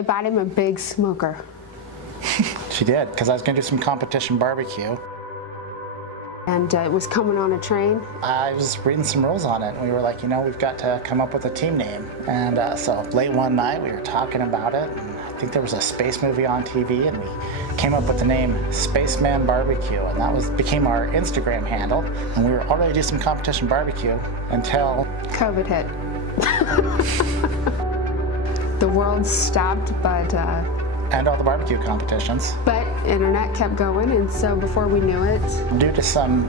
I bought him a big smoker. She did, because I was going to do some competition barbecue. And it was coming on a train. I was reading some rules on it, and we were like, we've got to come up with a team name. And so late one night, we were talking about it, and I think there was a space movie on TV, and we came up with the name Spaceman Barbecue, and that became our Instagram handle. And we were all ready to do some competition barbecue until COVID hit. The world stopped, but and all the barbecue competitions. But internet kept going, and so before we knew it, due to some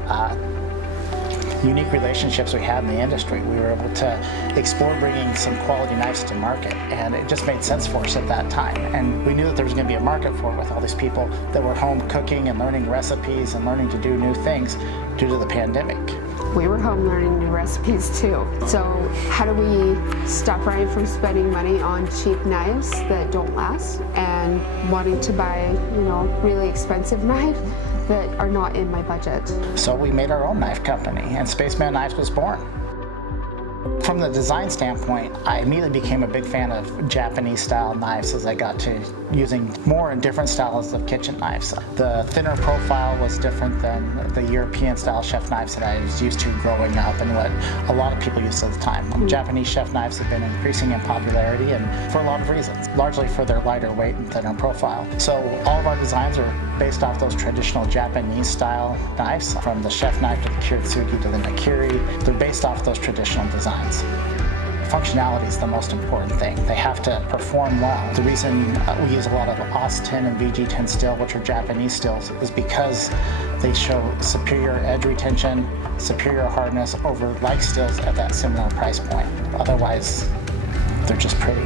unique relationships we had in the industry, we were able to explore bringing some quality knives to market, and it just made sense for us at that time. And we knew that there was going to be a market for it with all these people that were home cooking and learning recipes and learning to do new things due to the pandemic. We were home learning new recipes too. So how do we stop Ryan from spending money on cheap knives that don't last and wanting to buy, really expensive knives that are not in my budget? So we made our own knife company, and Spaceman Knives was born. From the design standpoint, I immediately became a big fan of Japanese style knives as I got to using more and different styles of kitchen knives. The thinner profile was different than the European style chef knives that I was used to growing up and what a lot of people used at the time. Japanese chef knives have been increasing in popularity, and for a lot of reasons, largely for their lighter weight and thinner profile. So all of our designs are based off those traditional Japanese style knives, from the chef knife to the Kiritsugi to the Nakiri. They're based off those traditional designs. Functionality is the most important thing. They have to perform well. The reason we use a lot of AUS 10 and VG 10 steel, which are Japanese steels, is because they show superior edge retention, superior hardness over like steels at that similar price point. Otherwise, they're just pretty.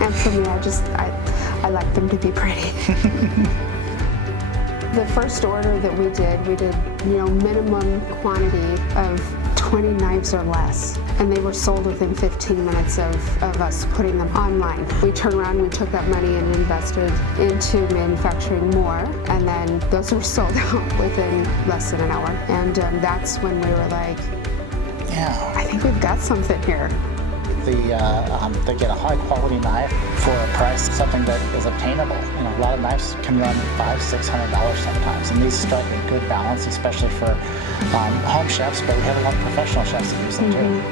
And for me, I like them to be pretty. The first order that we did minimum quantity of 20 knives or less, and they were sold within 15 minutes of us putting them online. We turned around, we took that money and invested into manufacturing more, and then those were sold out within less than an hour. And that's when we were like, yeah, I think we've got something here. They get a high quality knife for a price, something that is obtainable. A lot of knives can run $500–600 sometimes, and these strike a good balance, especially for home chefs, but we have a lot of professional chefs that use them too.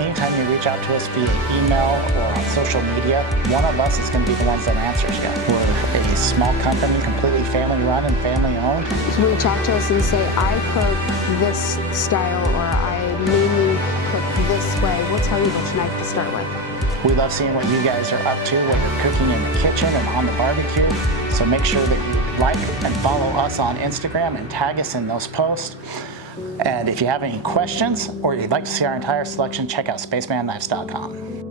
Anytime you reach out to us via email or on social media, one of us is going to be the ones that answers you. We're a small company, completely family run and family owned. Reach out to us and say, I cook this style, or I mainly cook this way. We'll tell you which knife to start with. We love seeing what you guys are up to, what you're cooking in the kitchen and on the barbecue. So make sure that you like and follow us on Instagram and tag us in those posts. And if you have any questions or you'd like to see our entire selection, check out spacemandknives.com.